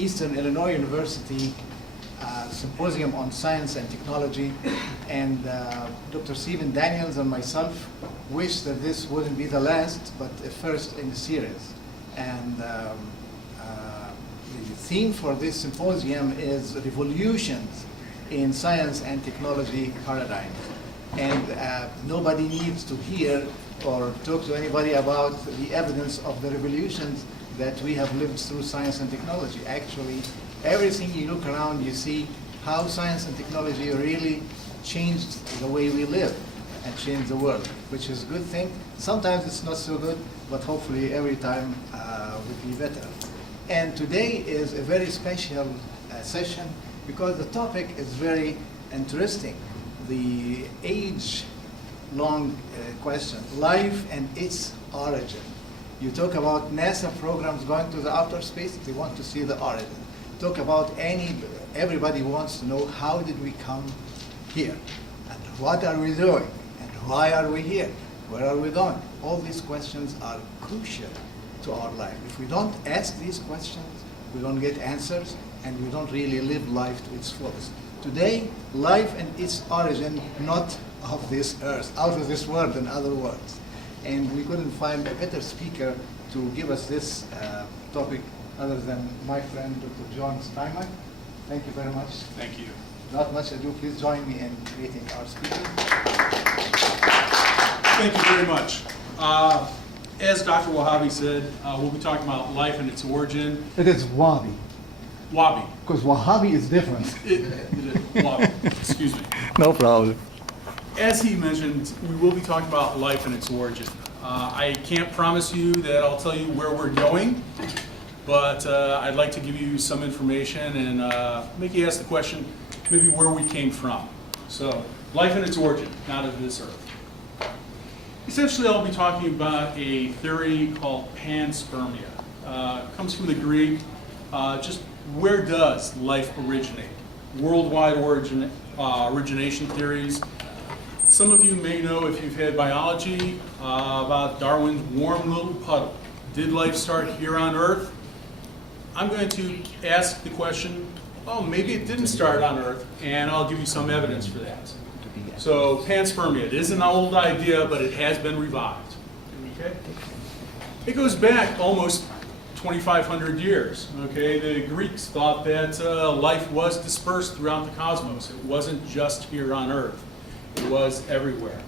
Eastern Illinois University Symposium on Science and Technology, and Dr. Stephen Daniels and myself wish that this wouldn't be the last, but a first in the series. And the theme for this symposium is revolutions in science and technology paradigms. And nobody needs to hear or talk to anybody about the evidence of the revolutions that we have lived through science and technology. Actually, everything you look around, you see how science and technology really changed the way we live and changed the world, which is a good thing. Sometimes it's not so good, but hopefully every time will be better. And today is a very special session because the topic is very interesting. The age-long question, life and its origin. You talk about NASA programs going to the outer space, they want to see the origin. Talk about everybody wants to know how did we come here? And what are we doing? And why are we here? Where are we going? All these questions are crucial to our life. If we don't ask these questions, we don't get answers, and we don't really live life to its fullest. Today, life and its origin, not of this earth, out of this world, in other words. And we couldn't find a better speaker to give us this topic other than my friend, Dr. John Stimac. Thank you very much. Thank you. Not much ado, please join me in greeting our speaker. Thank you very much. As Dr. Wahhabi said, we'll be talking about life and its origin. It is Wabi. Wabi. Because Wahhabi is different. Wabi. Excuse me. No problem. As he mentioned, we will be talking about life and its origin. I can't promise you that I'll tell you where we're going, but I'd like to give you some information and make you ask the question, maybe where we came from. So, life and its origin, not of this earth. Essentially, I'll be talking about a theory called panspermia. It comes from the Greek, just where does life originate? Worldwide origination theories. Some of you may know, if you've had biology, about Darwin's warm little puddle. Did life start here on Earth? I'm going to ask the question, well, maybe it didn't start on Earth, and I'll give you some evidence for that. So, panspermia, it is an old idea, but it has been revived. Okay? It goes back almost 2,500 years. Okay? The Greeks thought that life was dispersed throughout the cosmos. It wasn't just here on Earth. It was everywhere.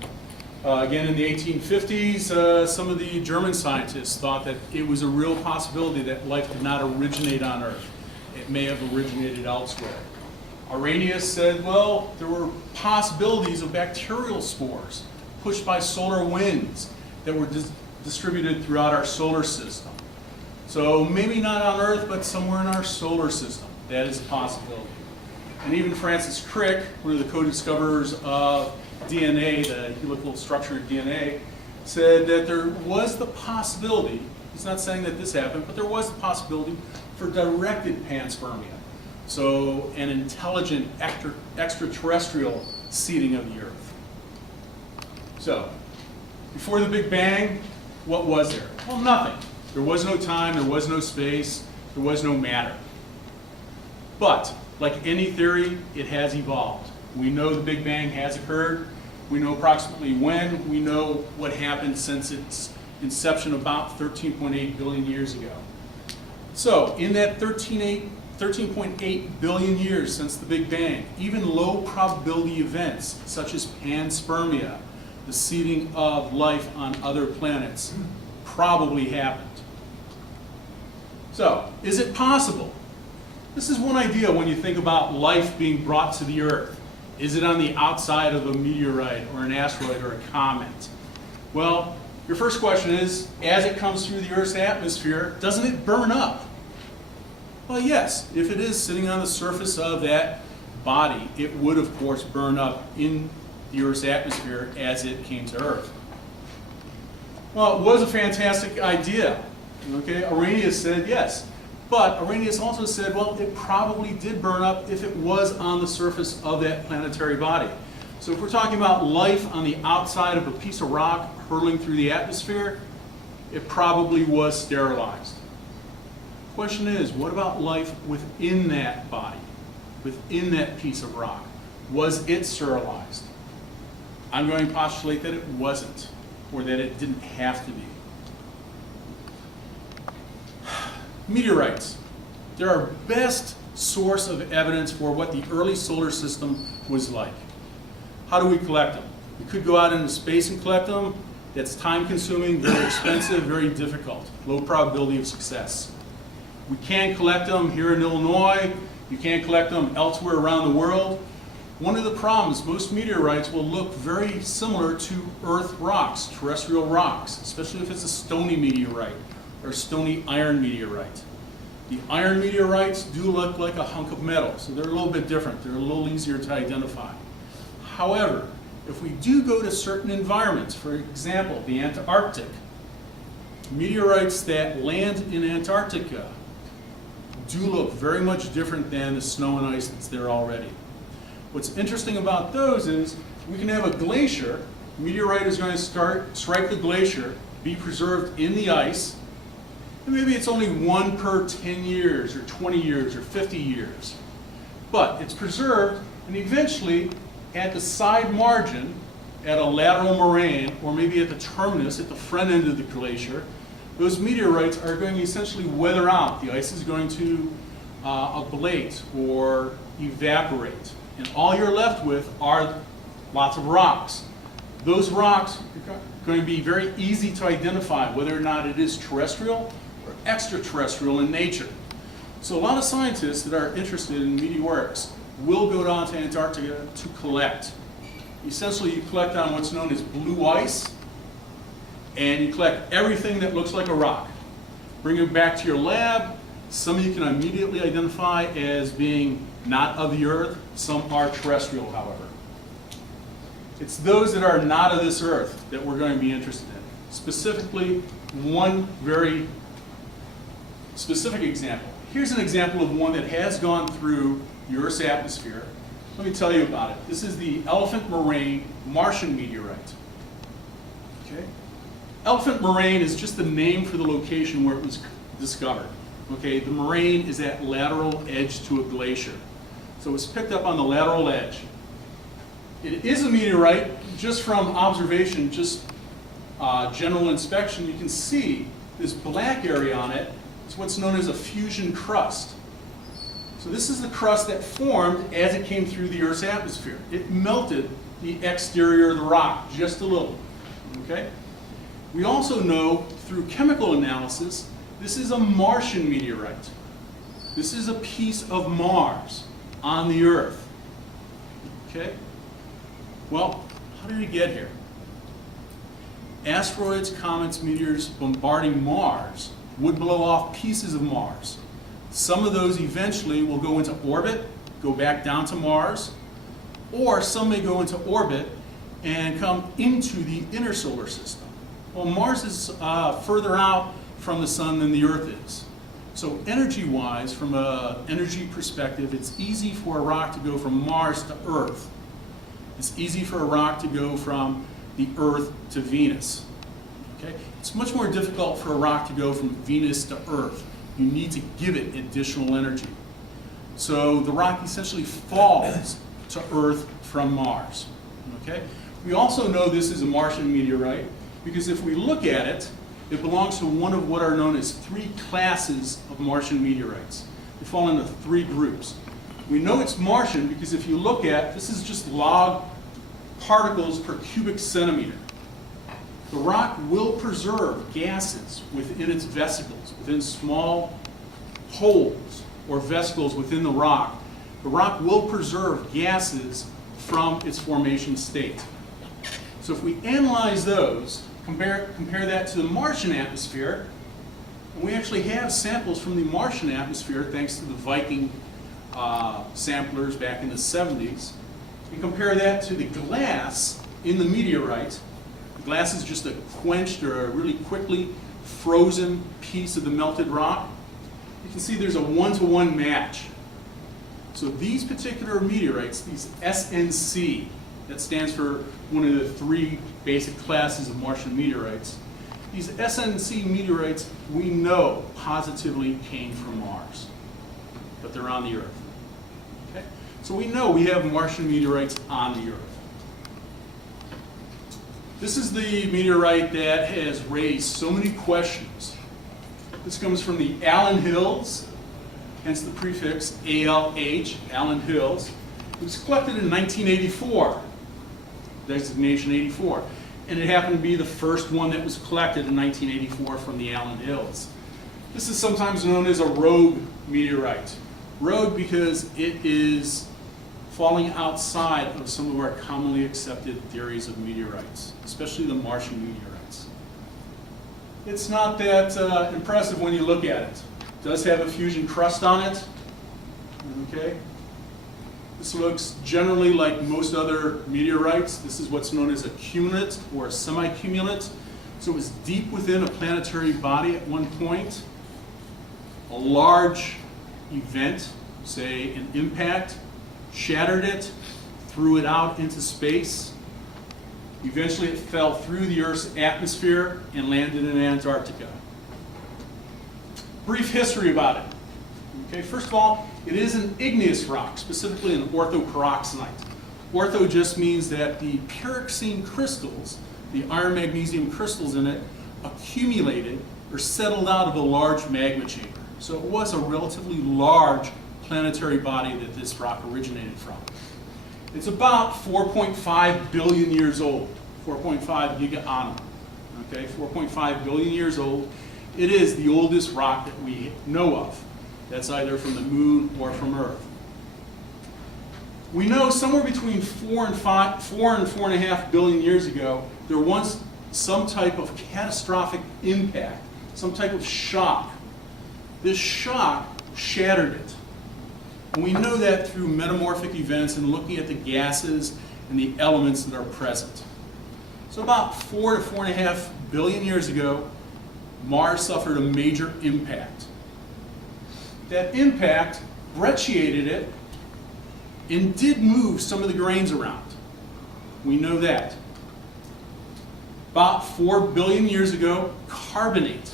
Again, in the 1850s, some of the German scientists thought that it was a real possibility that life did not originate on Earth. It may have originated elsewhere. Arrhenius said, well, there were possibilities of bacterial spores pushed by solar winds that were distributed throughout our solar system. So maybe not on Earth, but somewhere in our solar system. That is a possibility. And even Francis Crick, one of the co-discoverers of DNA, the helical structure of DNA, said that there was the possibility, he's not saying that this happened, but there was the possibility for directed panspermia. So an intelligent extraterrestrial seeding of the Earth. So, before the Big Bang, what was there? Well, nothing. There was no time, there was no space, there was no matter. But, like any theory, it has evolved. We know the Big Bang has occurred. We know approximately when. We know what happened since its inception about 13.8 billion years ago. So, in that 13.8 billion years since the Big Bang, even low probability events such as panspermia, the seeding of life on other planets, probably happened. So, is it possible? This is one idea when you think about life being brought to the Earth. Is it on the outside of a meteorite or an asteroid or a comet? Well, your first question is, as it comes through the Earth's atmosphere, doesn't it burn up? Well, yes, if it is sitting on the surface of that body, it would, of course, burn up in the Earth's atmosphere as it came to Earth. Well, it was a fantastic idea. Okay, Arrhenius said yes. But Arrhenius also said, well, it probably did burn up if it was on the surface of that planetary body. So if we're talking about life on the outside of a piece of rock hurtling through the atmosphere, it probably was sterilized. Question is, what about life within that body, within that piece of rock? Was it sterilized? I'm going to postulate that it wasn't, or that it didn't have to be. Meteorites. They're our best source of evidence for what the early solar system was like. How do we collect them? We could go out into space and collect them. That's time consuming, very expensive, very difficult. Low probability of success. We can collect them here in Illinois. You can't collect them elsewhere around the world. One of the problems, most meteorites will look very similar to Earth rocks, terrestrial rocks, especially if it's a stony meteorite or a stony iron meteorite. The iron meteorites do look like a hunk of metal, so they're a little bit different. They're a little easier to identify. However, if we do go to certain environments, for example, the Antarctic, meteorites that land in Antarctica do look very much different than the snow and ice that's there already. What's interesting about those is we can have a glacier, meteorite is going to strike the glacier, be preserved in the ice, and maybe it's only one per 10 years or 20 years or 50 years. But it's preserved, and eventually at the side margin, at a lateral moraine, or maybe at the terminus, at the front end of the glacier, those meteorites are going to essentially weather out. The ice is going to ablate or evaporate. And all you're left with are lots of rocks. Those rocks are going to be very easy to identify whether or not it is terrestrial or extraterrestrial in nature. So a lot of scientists that are interested in meteorics will go down to Antarctica to collect. Essentially, you collect on what's known as blue ice, and you collect everything that looks like a rock. Bring it back to your lab. Some you can immediately identify as being not of the Earth. Some are terrestrial, however. It's those that are not of this Earth that we're going to be interested in. Specifically, one very specific example. Here's an example of one that has gone through the Earth's atmosphere. Let me tell you about it. This is the Elephant Moraine Martian meteorite. Okay? Elephant Moraine is just the name for the location where it was discovered. Okay? The moraine is that lateral edge to a glacier. So it was picked up on the lateral edge. It is a meteorite. Just from observation, just general inspection, you can see this black area on it. It's what's known as a fusion crust. So this is the crust that formed as it came through the Earth's atmosphere. It melted the exterior of the rock just a little. Okay? We also know through chemical analysis, this is a Martian meteorite. This is a piece of Mars on the Earth. Okay? Well, how did it get here? Asteroids, comets, meteors bombarding Mars would blow off pieces of Mars. Some of those eventually will go into orbit, go back down to Mars, or some may go into orbit and come into the inner solar system. Well, Mars is further out from the sun than the Earth is. So energy-wise, from an energy perspective, it's easy for a rock to go from Mars to Earth. It's easy for a rock to go from the Earth to Venus. Okay? It's much more difficult for a rock to go from Venus to Earth. You need to give it additional energy. So the rock essentially falls to Earth from Mars. Okay? We also know this is a Martian meteorite because if we look at it, it belongs to one of what are known as three classes of Martian meteorites. They fall into three groups. We know it's Martian because if you look at, this is just log particles per cubic centimeter. The rock will preserve gases within its vesicles, within small holes or vesicles within the rock. The rock will preserve gases from its formation state. So if we analyze those, compare that to the Martian atmosphere, and we actually have samples from the Martian atmosphere thanks to the Viking samplers back in the 70s, and compare that to the glass in the meteorite. The glass is just a quenched or a really quickly frozen piece of the melted rock. You can see there's a one-to-one match. So these particular meteorites, these SNC, that stands for one of the three basic classes of Martian meteorites, these SNC meteorites we know positively came from Mars, but they're on the Earth. Okay? So we know we have Martian meteorites on the Earth. This is the meteorite that has raised so many questions. This comes from the Allen Hills, hence the prefix ALH, Allen Hills. It was collected in 1984, designation 84. And it happened to be the first one that was collected in 1984 from the Allen Hills. This is sometimes known as a rogue meteorite. Rogue because it is falling outside of some of our commonly accepted theories of meteorites, especially the Martian meteorites. It's not that impressive when you look at it. It does have a fusion crust on it. Okay. This looks generally like most other meteorites. This is what's known as a cumulate or a semi-cumulate. So it was deep within a planetary body at one point. A large event, say an impact, shattered it, threw it out into space. Eventually it fell through the Earth's atmosphere and landed in Antarctica. Brief history about it. Okay, first of all, it is an igneous rock, specifically an orthoperoxenite. Ortho just means that the pyroxene crystals, the iron magnesium crystals in it, accumulated or settled out of a large magma chamber. So it was a relatively large planetary body that this rock originated from. It's about 4.5 billion years old, 4.5 giga-annum. Okay, 4.5 billion years old. It is the oldest rock that we know of. That's either from the moon or from Earth. We know somewhere between 4 and 4.5 billion years ago, there was some type of catastrophic impact, some type of shock. This shock shattered it. And we know that through metamorphic events and looking at the gases and the elements that are present. So about 4 to 4.5 billion years ago, Mars suffered a major impact. That impact brecciated it and did move some of the grains around. We know that. About 4 billion years ago, carbonate,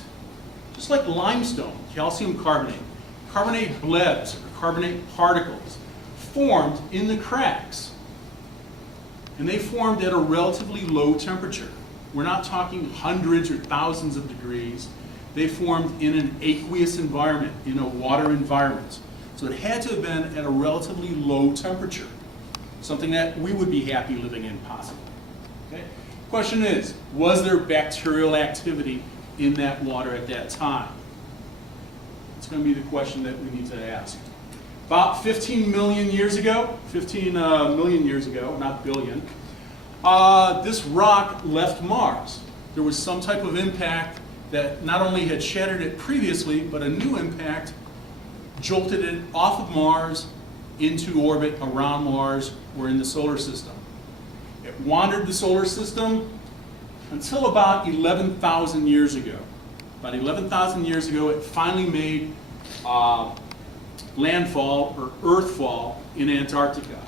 just like limestone, calcium carbonate, carbonate blebs or carbonate particles formed in the cracks. And they formed at a relatively low temperature. We're not talking hundreds or thousands of degrees. They formed in an aqueous environment, in a water environment. So it had to have been at a relatively low temperature, something that we would be happy living in possibly. Okay? Question is, was there bacterial activity in that water at that time? It's going to be the question that we need to ask. About 15 million years ago, 15 million years ago, not billion, this rock left Mars. There was some type of impact that not only had shattered it previously, but a new impact jolted it off of Mars into orbit around Mars or in the solar system. It wandered the solar system until about 11,000 years ago. About 11,000 years ago, it finally made landfall or earthfall in Antarctica.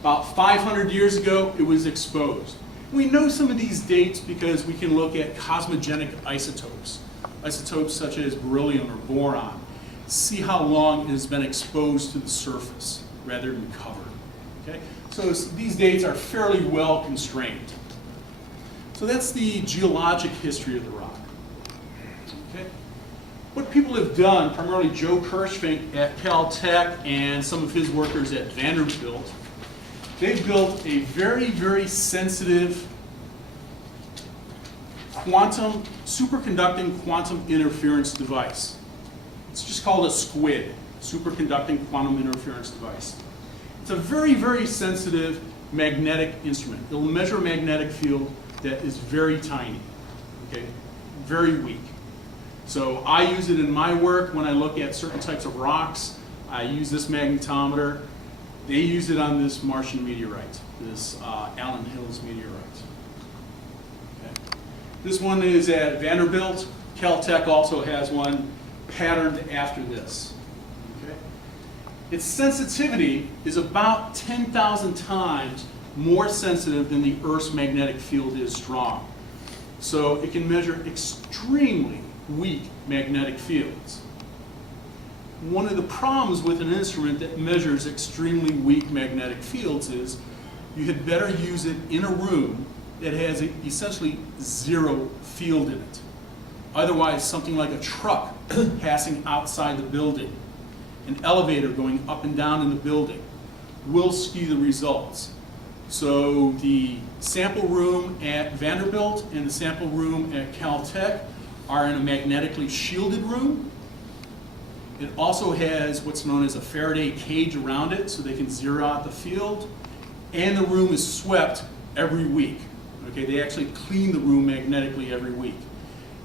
About 500 years ago, it was exposed. We know some of these dates because we can look at cosmogenic isotopes, isotopes such as beryllium or boron, see how long it has been exposed to the surface rather than covered. Okay? So these dates are fairly well constrained. So that's the geologic history of the rock. Okay? What people have done, primarily Joe Kirschfink at Caltech and some of his workers at Vanderbilt, they've built a very, very sensitive superconducting quantum interference device. It's just called a SQUID, superconducting quantum interference device. It's a very, very sensitive magnetic instrument. It'll measure a magnetic field that is very tiny, okay, very weak. So I use it in my work when I look at certain types of rocks. I use this magnetometer. They use it on this Martian meteorite, this Allen Hills meteorite. Okay. This one is at Vanderbilt. Caltech also has one patterned after this. Okay. Its sensitivity is about 10,000 times more sensitive than the Earth's magnetic field is strong. So it can measure extremely weak magnetic fields. One of the problems with an instrument that measures extremely weak magnetic fields is you had better use it in a room that has essentially zero field in it. Otherwise, something like a truck passing outside the building, an elevator going up and down in the building, will skew the results. So the sample room at Vanderbilt and the sample room at Caltech are in a magnetically shielded room. It also has what's known as a Faraday cage around it so they can zero out the field. And the room is swept every week. Okay, they actually clean the room magnetically every week.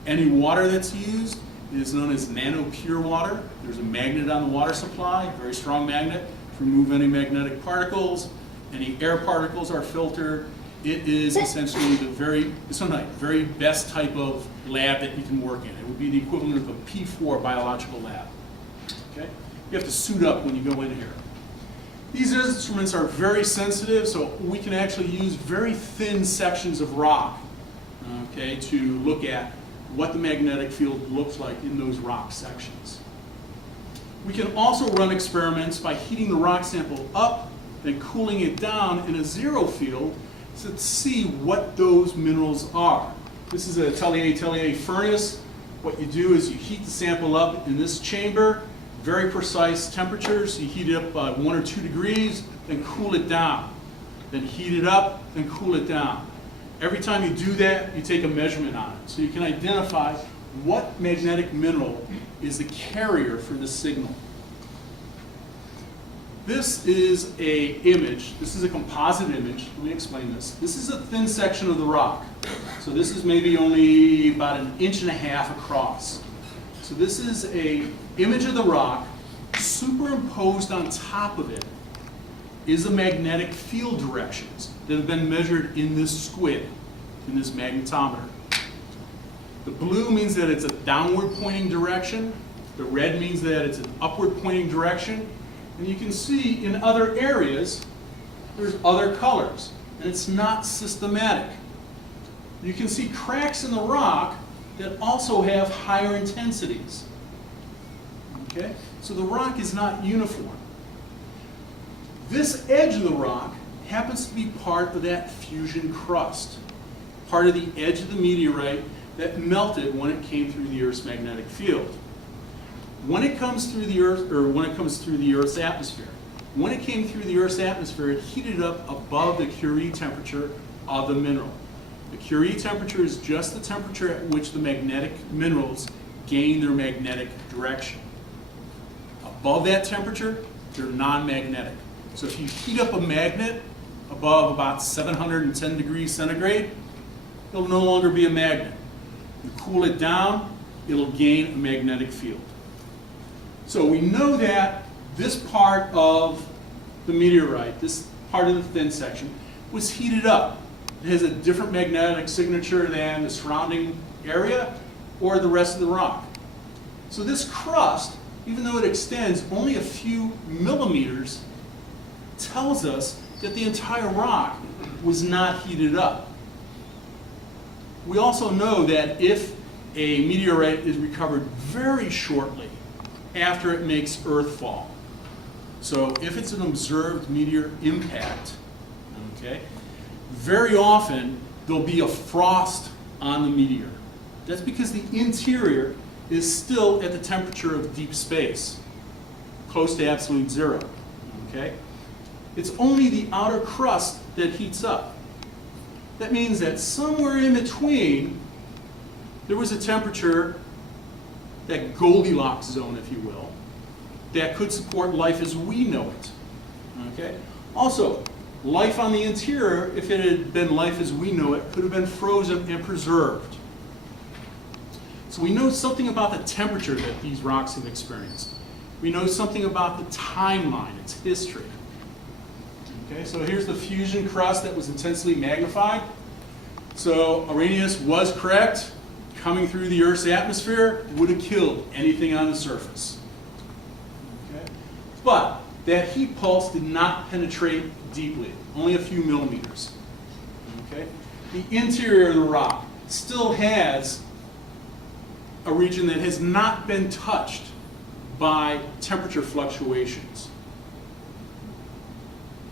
Any water that's used is known as nano-pure water. There's a magnet on the water supply, a very strong magnet, to remove any magnetic particles. Any air particles are filtered. It is essentially the very best type of lab that you can work in. It would be the equivalent of a P4 biological lab. Okay? You have to suit up when you go in here. These instruments are very sensitive, so we can actually use very thin sections of rock, okay, to look at what the magnetic field looks like in those rock sections. We can also run experiments by heating the rock sample up, then cooling it down in a zero field to see what those minerals are. This is a Tellier furnace. What you do is you heat the sample up in this chamber, very precise temperatures. You heat it up by 1 or 2 degrees, then cool it down. Then heat it up, then cool it down. Every time you do that, you take a measurement on it. So you can identify what magnetic mineral is the carrier for the signal. This is an image. This is a composite image. Let me explain this. This is a thin section of the rock. So this is maybe only about 1.5 inches across. So this is an image of the rock. Superimposed on top of it is the magnetic field directions that have been measured in this squid, in this magnetometer. The blue means that it's a downward pointing direction. The red means that it's an upward pointing direction. And you can see in other areas, there's other colors. And it's not systematic. You can see cracks in the rock that also have higher intensities. Okay? So the rock is not uniform. This edge of the rock happens to be part of that fusion crust, part of the edge of the meteorite that melted when it came through the Earth's magnetic field. When it comes through the Earth, or when it comes through the Earth's atmosphere, when it came through the Earth's atmosphere, it heated up above the Curie temperature of the mineral. The Curie temperature is just the temperature at which the magnetic minerals gain their magnetic direction. Above that temperature, they're non-magnetic. So if you heat up a magnet above about 710 degrees centigrade, it'll no longer be a magnet. You cool it down, it'll gain a magnetic field. So we know that this part of the meteorite, this part of the thin section, was heated up. It has a different magnetic signature than the surrounding area or the rest of the rock. So this crust, even though it extends only a few millimeters, tells us that the entire rock was not heated up. We also know that if a meteorite is recovered very shortly after it makes Earthfall, so if it's an observed meteor impact, okay, very often there'll be a frost on the meteor. That's because the interior is still at the temperature of deep space, close to absolute zero. Okay? It's only the outer crust that heats up. That means that somewhere in between, there was a temperature, that Goldilocks zone, if you will, that could support life as we know it. Okay? Also, life on the interior, if it had been life as we know it, could have been frozen and preserved. So we know something about the temperature that these rocks have experienced. We know something about the timeline, its history. Okay, so here's the fusion crust that was intensely magnified. So Arrhenius was correct. Coming through the Earth's atmosphere would have killed anything on the surface. Okay? But that heat pulse did not penetrate deeply, only a few millimeters. Okay? The interior of the rock, still has a region that has not been touched by temperature fluctuations.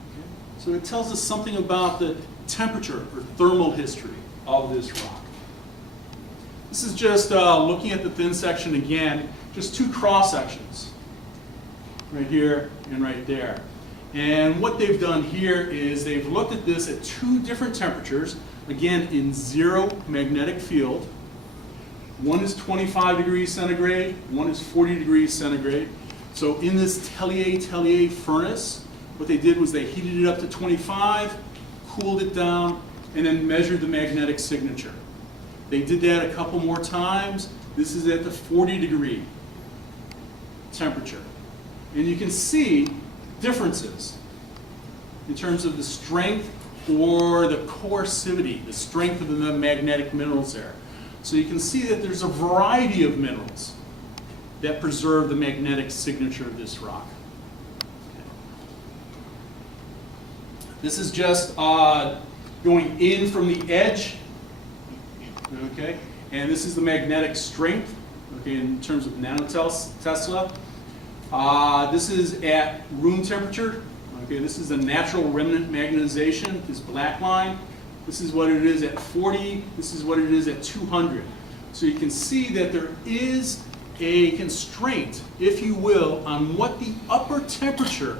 Okay? So it tells us something about the temperature or thermal history of this rock. This is just looking at the thin section again, just two cross sections, right here and right there. And what they've done here is they've looked at this at two different temperatures, again in zero magnetic field. One is 25 degrees centigrade, one is 40 degrees centigrade. So in this Tellier furnace, what they did was they heated it up to 25, cooled it down, and then measured the magnetic signature. They did that a couple more times. This is at the 40 degree temperature. And you can see differences in terms of the strength or the coercivity, the strength of the magnetic minerals there. So you can see that there's a variety of minerals that preserve the magnetic signature of this rock. This is just going in from the edge, okay? And this is the magnetic strength, okay, in terms of nanotesla. This is at room temperature. Okay, this is a natural remnant magnetization, this black line. This is what it is at 40. This is what it is at 200. So you can see that there is a constraint, if you will, on what the upper temperature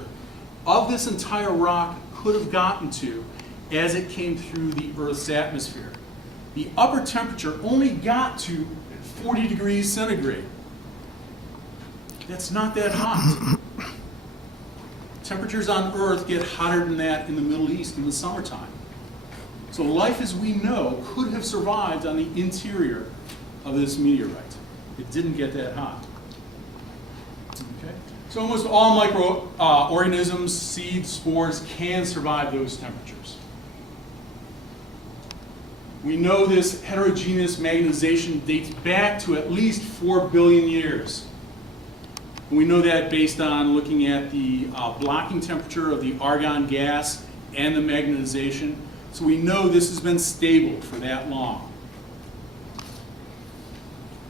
of this entire rock could have gotten to as it came through the Earth's atmosphere. The upper temperature only got to 40 degrees centigrade. That's not that hot. Temperatures on Earth get hotter than that in the Middle East in the summertime. So life as we know could have survived on the interior of this meteorite. It didn't get that hot. Okay? So almost all microorganisms, seeds, spores can survive those temperatures. We know this heterogeneous magnetization dates back to at least 4 billion years. We know that based on looking at the blocking temperature of the argon gas and the magnetization. So we know this has been stable for that long.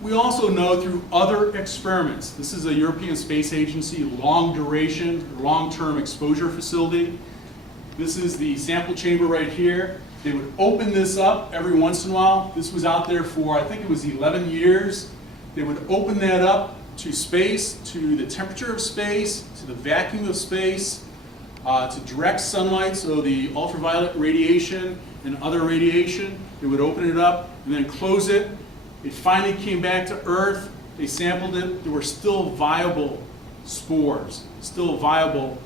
We also know through other experiments, this is a European Space Agency long duration, long-term exposure facility. This is the sample chamber right here. They would open this up every once in a while. This was out there for, I think it was 11 years. They would open that up to space, to the temperature of space, to the vacuum of space, to direct sunlight, so the ultraviolet radiation and other radiation. They would open it up and then close it. It finally came back to Earth. They sampled it. There were still viable spores, still viable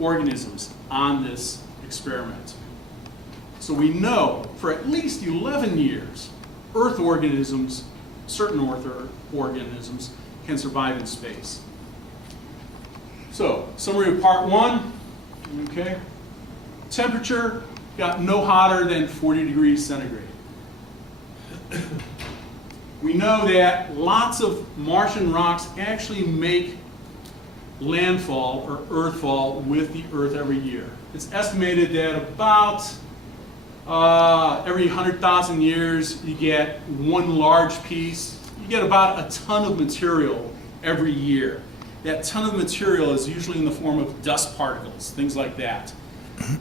organisms on this experiment. So we know for at least 11 years, Earth organisms, certain Earth organisms, can survive in space. So, summary of part one, okay? Temperature got no hotter than 40 degrees centigrade. We know that lots of Martian rocks actually make landfall or earthfall with the Earth every year. It's estimated that about every 100,000 years you get one large piece. You get about a ton of material every year. That ton of material is usually in the form of dust particles, things like that.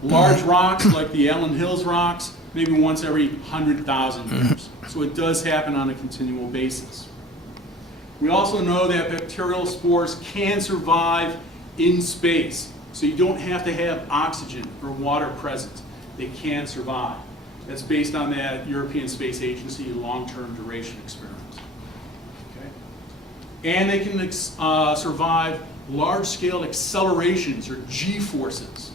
Large rocks, like the Allen Hills rocks, maybe once every 100,000 years. So it does happen on a continual basis. We also know that bacterial spores can survive in space. So you don't have to have oxygen or water present. They can survive. That's based on that European Space Agency long-term duration experiment. Okay? And they can survive large-scale accelerations or G-forces.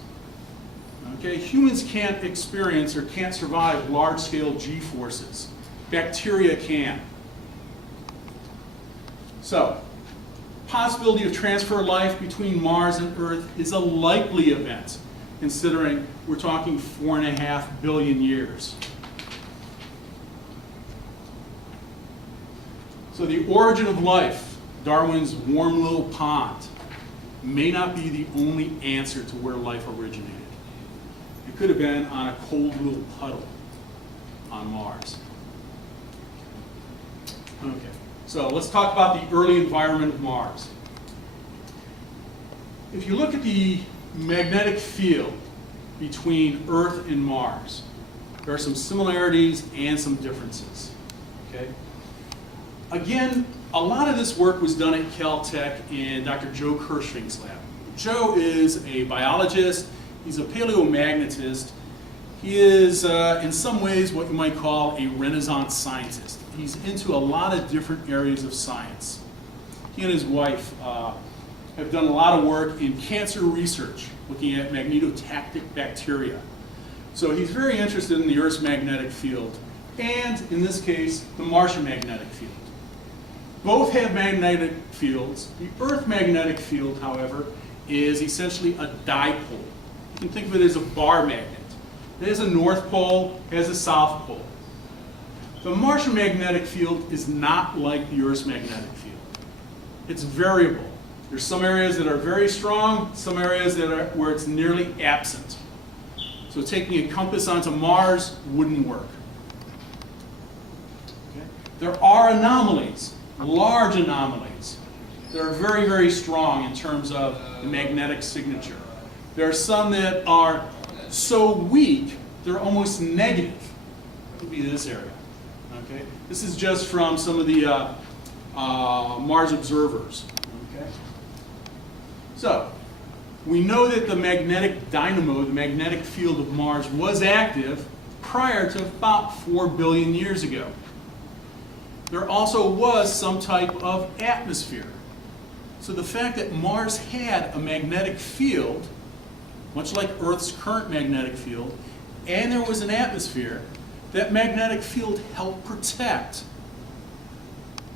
Okay? Humans can't experience or can't survive large-scale G-forces. Bacteria can. So, possibility of transfer of life between Mars and Earth is a likely event, considering we're talking 4.5 billion years. So the origin of life, Darwin's warm little pond, may not be the only answer to where life originated. It could have been on a cold little puddle on Mars. Okay, so let's talk about the early environment of Mars. If you look at the magnetic field between Earth and Mars, there are some similarities and some differences. Okay? Again, a lot of this work was done at Caltech in Dr. Joe Kirschving's lab. Joe is a biologist, he's a paleomagnetist. He is, in some ways, what you might call a Renaissance scientist. He's into a lot of different areas of science. He and his wife have done a lot of work in cancer research, looking at magnetotactic bacteria. So he's very interested in the Earth's magnetic field, and in this case, the Martian magnetic field. Both have magnetic fields. The Earth magnetic field, however, is essentially a dipole. You can think of it as a bar magnet. It has a north pole, it has a south pole. The Martian magnetic field is not like the Earth's magnetic field. It's variable. There's some areas that are very strong, some areas that are where it's nearly absent. So taking a compass onto Mars wouldn't work. Okay? There are anomalies, large anomalies, that are very, very strong in terms of the magnetic signature. There are some that are so weak, they're almost negative. It would be this area. Okay? This is just from some of the Mars observers. Okay? So, we know that the magnetic dynamo, the magnetic field of Mars, was active prior to about 4 billion years ago. There also was some type of atmosphere. So the fact that Mars had a magnetic field, much like Earth's current magnetic field, and there was an atmosphere, that magnetic field helped protect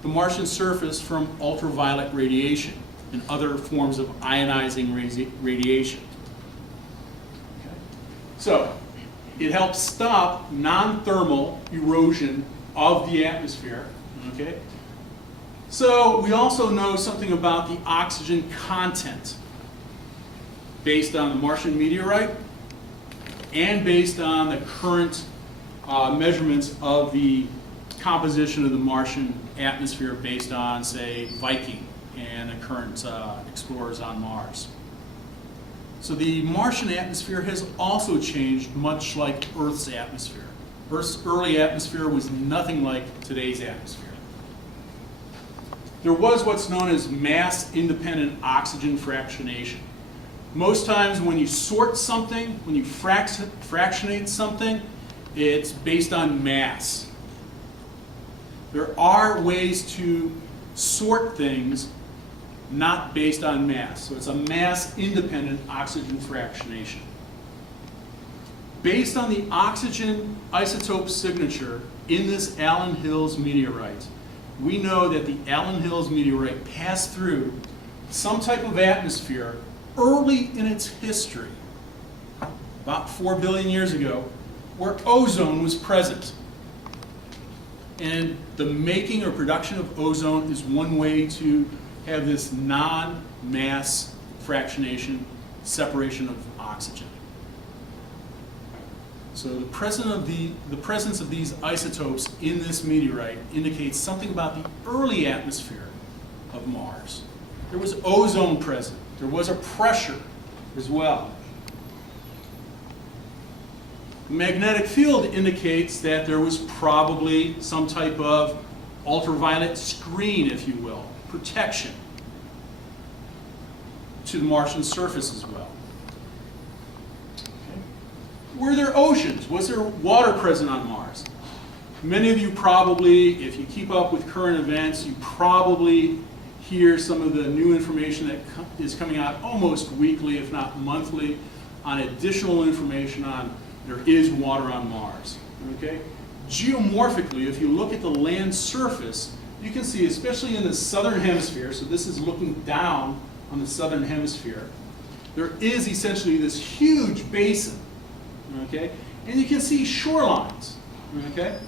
the Martian surface from ultraviolet radiation and other forms of ionizing radiation. Okay. So, it helps stop non-thermal erosion of the atmosphere. Okay. So, we also know something about the oxygen content based on the Martian meteorite and based on the current measurements of the composition of the Martian atmosphere based on, say, Viking and the current explorers on Mars. So the Martian atmosphere has also changed much like Earth's atmosphere. Earth's early atmosphere was nothing like today's atmosphere. There was what's known as mass-independent oxygen fractionation. Most times when you sort something, when you fractionate something, it's based on mass. There are ways to sort things not based on mass. So it's a mass-independent oxygen fractionation. Based on the oxygen isotope signature in this Allen Hills meteorite, we know that the Allen Hills meteorite passed through some type of atmosphere early in its history, about 4 billion years ago, where ozone was present. And the making or production of ozone is one way to have this non-mass fractionation, separation of oxygen. So the presence of these isotopes in this meteorite indicates something about the early atmosphere of Mars. There was ozone present. There was a pressure as well. The magnetic field indicates that there was probably some type of ultraviolet screen, if you will, protection to the Martian surface as well. Okay. Were there oceans? Was there water present on Mars? Many of you probably, if you keep up with current events, you probably hear some of the new information that is coming out almost weekly, if not monthly, on additional information on there is water on Mars. Okay? Geomorphically, if you look at the land surface, you can see, especially in the southern hemisphere, so this is looking down on the southern hemisphere, there is essentially this huge basin, okay? And you can see shorelines, okay?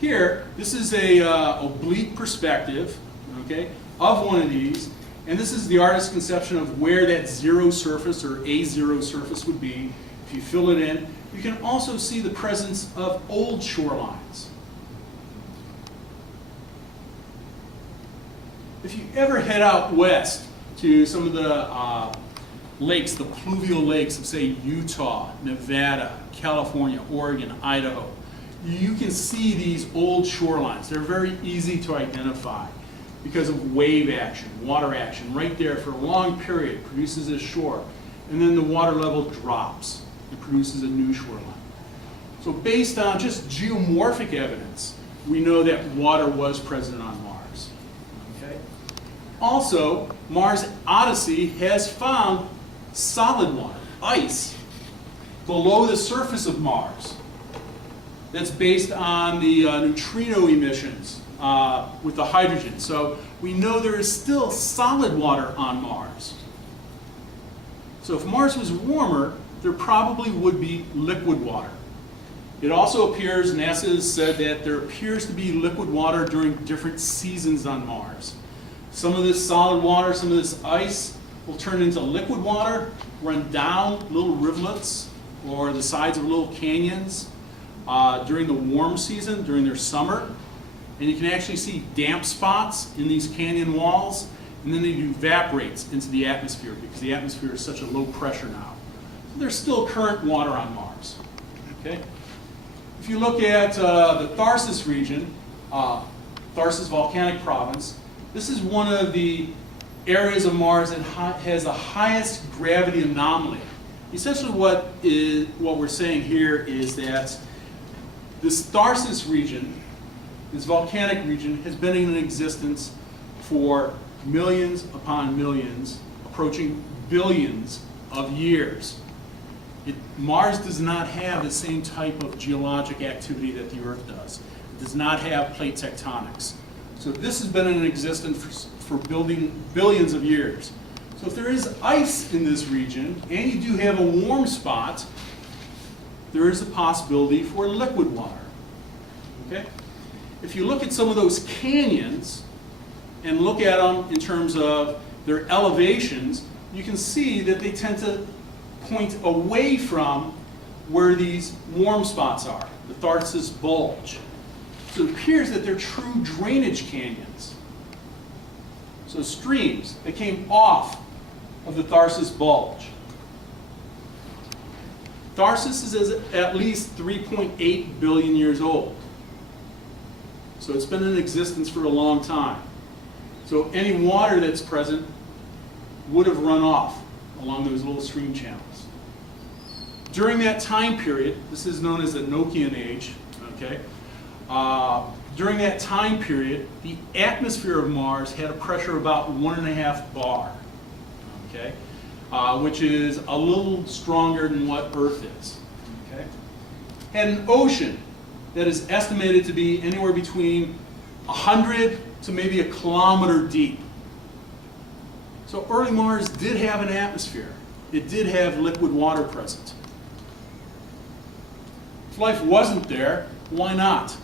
Here, this is a oblique perspective, okay, of one of these, and this is the artist's conception of where that zero surface or a zero surface would be. If you fill it in, you can also see the presence of old shorelines. If you ever head out west to some of the lakes, the pluvial lakes of, say, Utah, Nevada, California, Oregon, Idaho, you can see these old shorelines. They're very easy to identify because of wave action, water action. Right there for a long period produces a shore, and then the water level drops and produces a new shoreline. So based on just geomorphic evidence, we know that water was present on Mars. Okay? Also, Mars Odyssey has found solid water, ice, below the surface of Mars. That's based on the neutrino emissions with the hydrogen. So we know there is still solid water on Mars. So if Mars was warmer, there probably would be liquid water. It also appears, NASA has said that there appears to be liquid water during different seasons on Mars. Some of this solid water, some of this ice will turn into liquid water, run down little rivulets or the sides of little canyons during the warm season, during their summer. And you can actually see damp spots in these canyon walls, and then it evaporates into the atmosphere because the atmosphere is such a low pressure now. So there's still current water on Mars. Okay? If you look at the Tharsis region, Tharsis volcanic province, this is one of the areas of Mars that has the highest gravity anomaly. Essentially what we're saying here is that this Tharsis region, this volcanic region, has been in existence for millions upon millions, approaching billions of years. Mars does not have the same type of geologic activity that the Earth does. It does not have plate tectonics. So this has been in existence for billions of years. So if there is ice in this region, and you do have a warm spot, there is a possibility for liquid water. Okay? If you look at some of those canyons and look at them in terms of their elevations, you can see that they tend to point away from where these warm spots are, the Tharsis Bulge. So it appears that they're true drainage canyons. So streams that came off of the Tharsis Bulge. Tharsis is at least 3.8 billion years old. So it's been in existence for a long time. So any water that's present would have run off along those little stream channels. During that time period, this is known as the Nokian age, okay? During that time period, the atmosphere of Mars had a pressure about 1.5 bar, okay? Which is a little stronger than what Earth is, okay? Had an ocean that is estimated to be anywhere between 100 to maybe 1 kilometer deep. So early Mars did have an atmosphere. It did have liquid water present. If life wasn't there, why not?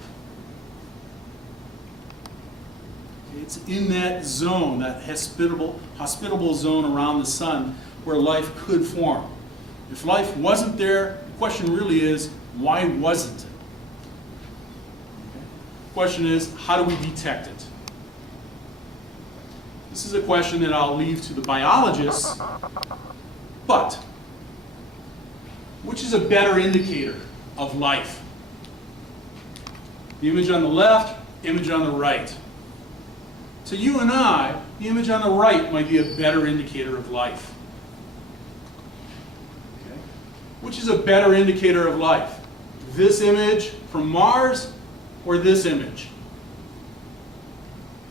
It's in that zone, that hospitable zone around the sun where life could form. If life wasn't there, the question really is, why wasn't it? Okay. The question is, how do we detect it? This is a question that I'll leave to the biologists, but which is a better indicator of life? The image on the left, image on the right. To you and I, the image on the right might be a better indicator of life. Okay. Which is a better indicator of life? This image from Mars or this image?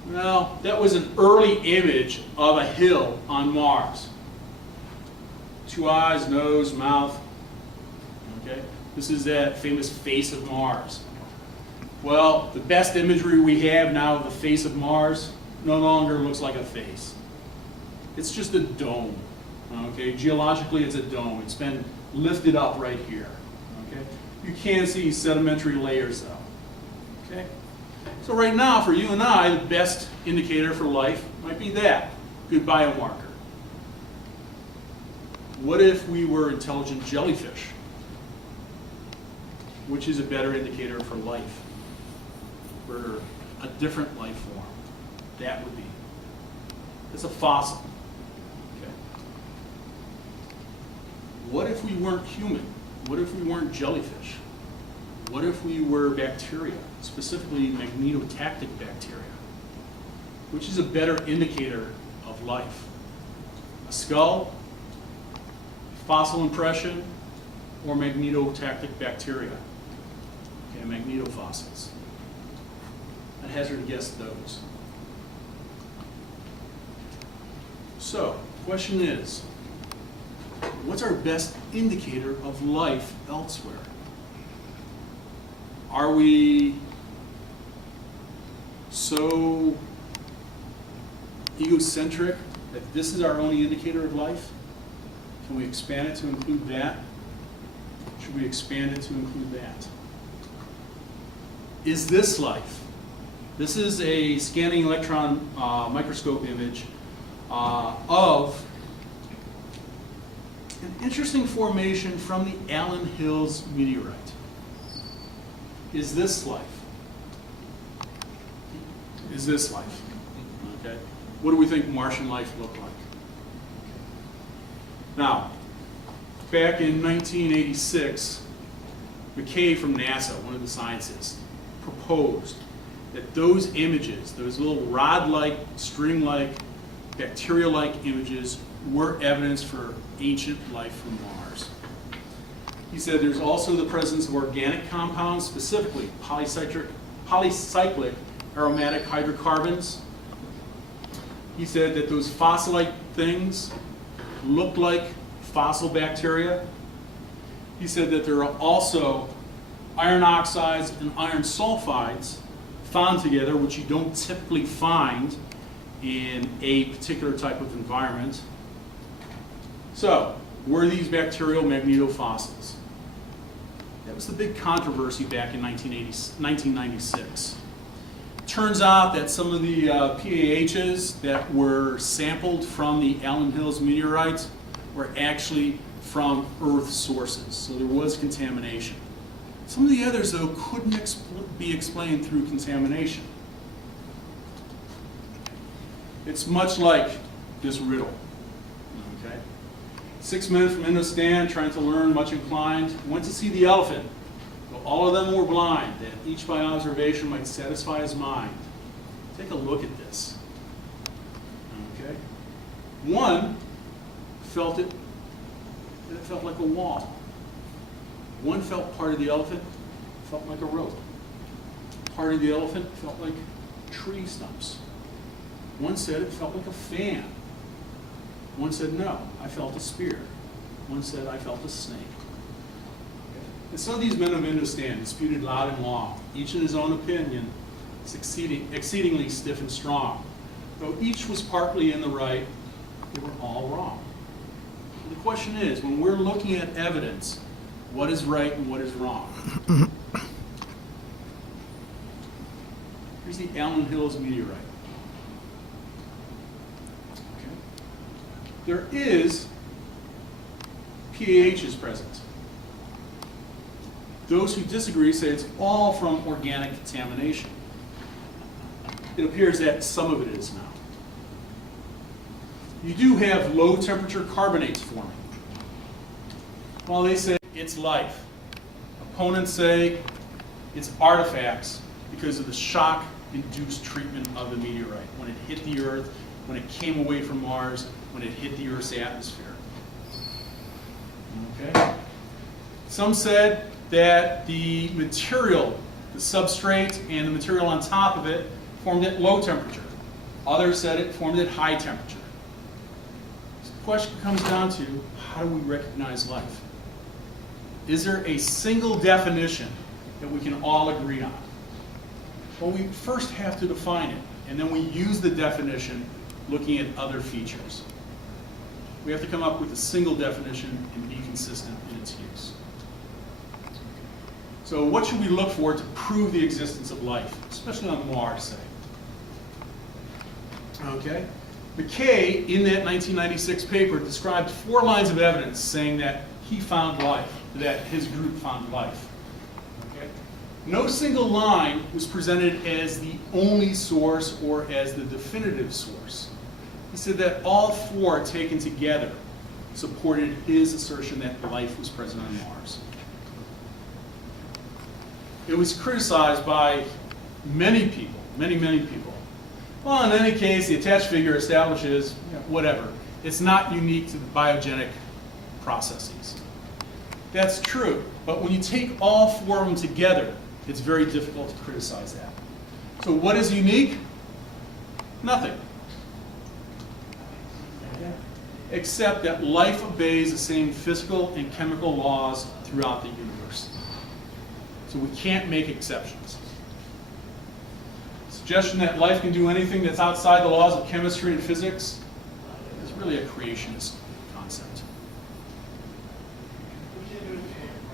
Well, that was an early image of a hill on Mars. 2 eyes, nose, mouth. Okay? This is that famous face of Mars. Well, the best imagery we have now of the face of Mars no longer looks like a face. It's just a dome. Okay? Geologically, it's a dome. It's been lifted up right here. Okay? You can see sedimentary layers, though. Okay? So right now, for you and I, the best indicator for life might be that. Good biomarker. What if we were intelligent jellyfish? Which is a better indicator for life? For a different life form? That would be. It's a fossil. Okay. What if we weren't human? What if we weren't jellyfish? What if we were bacteria, specifically magnetotactic bacteria? Which is a better indicator of life? A skull, fossil impression, or magnetotactic bacteria? Okay, magnetofossils. I hazard a guess those. So, question is, what's our best indicator of life elsewhere? Are we so egocentric that this is our only indicator of life? Can we expand it to include that? Should we expand it to include that? Is this life? This is a scanning electron microscope image of an interesting formation from the Allen Hills meteorite. Is this life? Is this life? Okay. What do we think Martian life looked like? Now, back in 1986, McKay from NASA, one of the scientists, proposed that those images, those little rod-like, string-like, bacteria-like images, were evidence for ancient life from Mars. He said there's also the presence of organic compounds, specifically polycyclic aromatic hydrocarbons. He said that those fossil-like things look like fossil bacteria. He said that there are also iron oxides and iron sulfides found together, which you don't typically find in a particular type of environment. So, were these bacterial magnetofossils? That was the big controversy back in 1996. Turns out that some of the PAHs that were sampled from the Allen Hills meteorites were actually from Earth sources, so there was contamination. Some of the others, though, couldn't be explained through contamination. It's much like this riddle. Okay? 6 men from Indostan, trying to learn, much inclined, went to see the elephant. Though all of them were blind, that each by observation might satisfy his mind. Take a look at this. Okay? One felt it, and it felt like a wall. One felt part of the elephant felt like a rope. Part of the elephant felt like tree stumps. One said it felt like a fan. One said, no, I felt a spear. One said, I felt a snake. And some of these men of Indostan disputed loud and long, each in his own opinion, exceedingly stiff and strong. Though each was partly in the right, they were all wrong. And the question is, when we're looking at evidence, what is right and what is wrong? Here's the Allen Hills meteorite. Okay. There is PAHs present. Those who disagree say it's all from organic contamination. It appears that some of it is now. You do have low temperature carbonates forming. While they say it's life, opponents say it's artifacts because of the shock-induced treatment of the meteorite when it hit the Earth, when it came away from Mars, when it hit the Earth's atmosphere. Okay? Some said that the material, the substrate and the material on top of it formed at low temperature. Others said it formed at high temperature. So the question comes down to, how do we recognize life? Is there a single definition that we can all agree on? Well, we first have to define it, and then we use the definition looking at other features. We have to come up with a single definition and be consistent in its use. So what should we look for to prove the existence of life, especially on Mars, say? Okay. McKay, in that 1996 paper, described 4 lines of evidence saying that he found life, that his group found life. Okay. No single line was presented as the only source or as the definitive source. He said that all four taken together supported his assertion that life was present on Mars. It was criticized by many people, many people. Well, in any case, the attached figure establishes, whatever. It's not unique to the biogenic processes. That's true, but when you take all four of them together, it's very difficult to criticize that. So what is unique? Nothing. Except that life obeys the same physical and chemical laws throughout the universe. So we can't make exceptions. The suggestion that life can do anything that's outside the laws of chemistry and physics is really a creationist concept.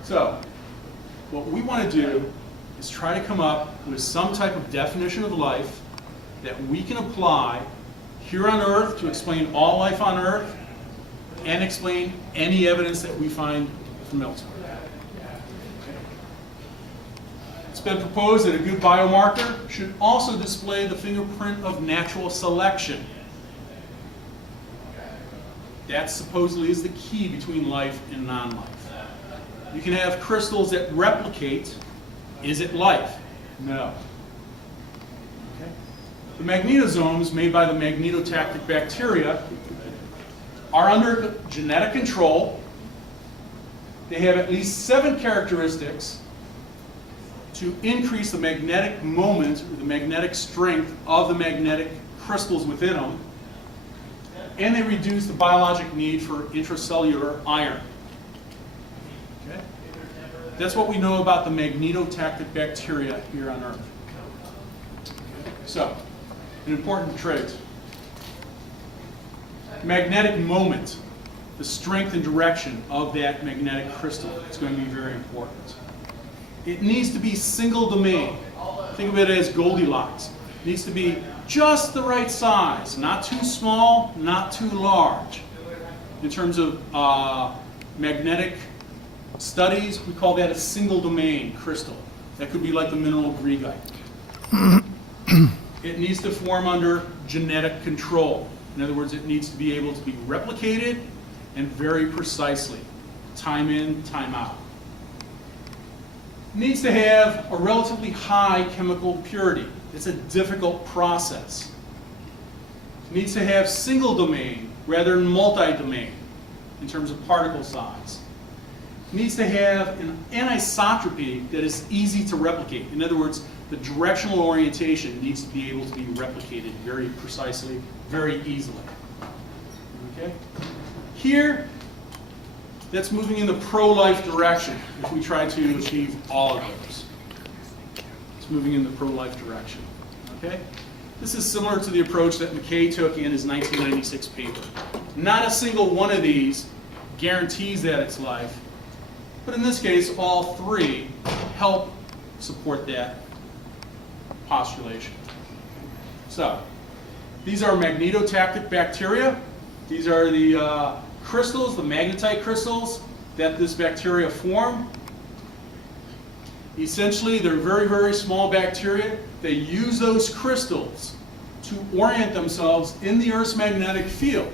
So, what we want to do is try to come up with some type of definition of life that we can apply here on Earth to explain all life on Earth and explain any evidence that we find from elsewhere. It's been proposed that a good biomarker should also display the fingerprint of natural selection. That supposedly is the key between life and non-life. You can have crystals that replicate. Is it life? No. Okay. The magnetosomes made by the magnetotactic bacteria are under genetic control. They have at least 7 characteristics to increase the magnetic moment, or the magnetic strength of the magnetic crystals within them, and they reduce the biologic need for intracellular iron. Okay? That's what we know about the magnetotactic bacteria here on Earth. So, an important trait. Magnetic moment, the strength and direction of that magnetic crystal is going to be very important. It needs to be single domain. Think of it as Goldilocks. It needs to be just the right size, not too small, not too large. In terms of magnetic studies, we call that a single domain crystal. That could be like the mineral greigite. It needs to form under genetic control. In other words, it needs to be able to be replicated and very precisely. Time in, time out. It needs to have a relatively high chemical purity. It's a difficult process. It needs to have single domain rather than multi-domain in terms of particle size. It needs to have an anisotropy that is easy to replicate. In other words, the directional orientation needs to be able to be replicated very precisely, very easily. Okay? Here, that's moving in the pro-life direction if we try to achieve all of those. It's moving in the pro-life direction. Okay? This is similar to the approach that McKay took in his 1996 paper. Not a single one of these guarantees that it's life, but in this case, all 3 help support that postulation. So, these are magnetotactic bacteria. These are the crystals, the magnetite crystals that this bacteria form. Essentially, they're very, very small bacteria. They use those crystals to orient themselves in the Earth's magnetic field.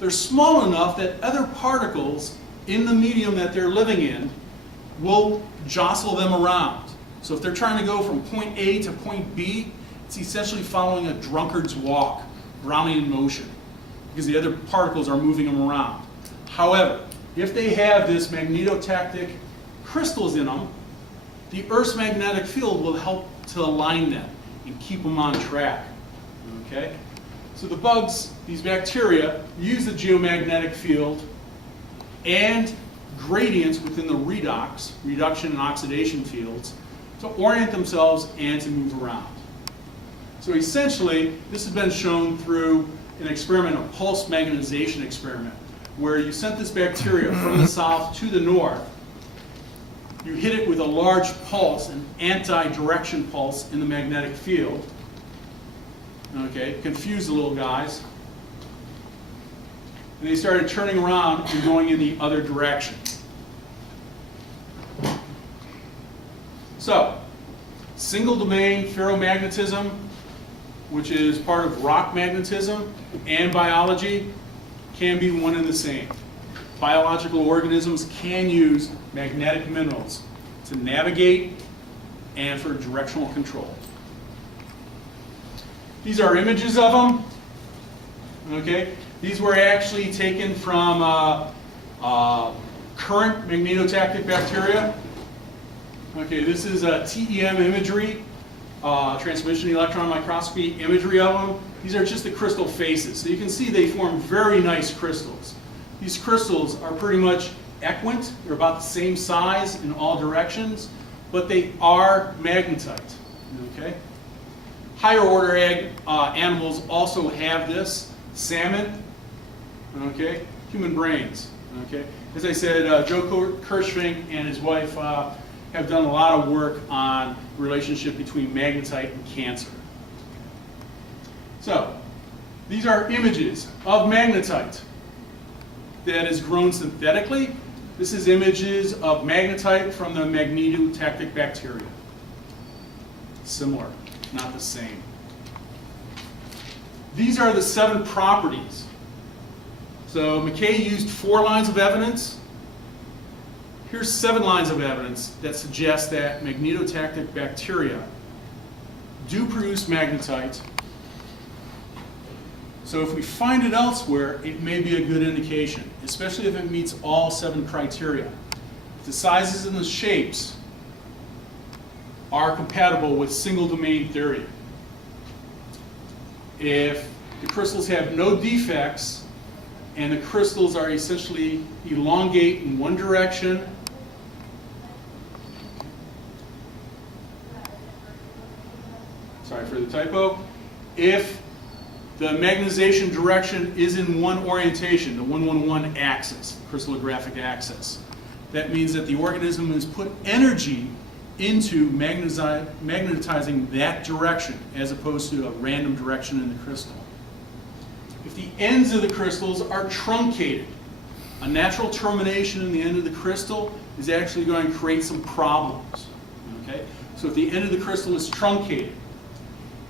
They're small enough that other particles in the medium that they're living in will jostle them around. So if they're trying to go from point A to point B, it's essentially following a drunkard's walk, Brownian motion, because the other particles are moving them around. However, if they have this magnetotactic crystals in them, the Earth's magnetic field will help to align them and keep them on track. Okay? So the bugs, these bacteria, use the geomagnetic field and gradients within the reduction and oxidation fields, to orient themselves and to move around. So essentially, this has been shown through an experiment, a pulse magnetization experiment, where you sent this bacteria from the south to the north. You hit it with a large pulse, an anti-direction pulse in the magnetic field. Okay, confused the little guys. And they started turning around and going in the other direction. So, single domain ferromagnetism, which is part of rock magnetism, and biology can be one and the same. Biological organisms can use magnetic minerals to navigate and for directional control. These are images of them. Okay, these were actually taken from current magnetotactic bacteria. Okay, this is a TEM imagery, transmission electron microscopy imagery of them. These are just the crystal faces. So you can see they form very nice crystals. These crystals are pretty much equant. They're about the same size in all directions, but they are magnetite. Okay? Higher order animals also have this. Salmon, okay? Human brains, okay? As I said, Joe Kirschvink and his wife have done a lot of work on the relationship between magnetite and cancer. So, these are images of magnetite that is grown synthetically. This is images of magnetite from the magnetotactic bacteria. Similar, not the same. These are the 7 properties. So McKay used 4 lines of evidence. Here's 7 lines of evidence that suggest that magnetotactic bacteria do produce magnetite. So if we find it elsewhere, it may be a good indication, especially if it meets all 7 criteria. If the sizes and the shapes are compatible with single domain theory. If the crystals have no defects and the crystals are essentially elongate in one direction, sorry for the typo, if the magnetization direction is in one orientation, the 111 axis, the crystallographic axis. That means that the organism has put energy into magnetizing that direction as opposed to a random direction in the crystal. If the ends of the crystals are truncated, a natural termination in the end of the crystal is actually going to create some problems. Okay? So if the end of the crystal is truncated,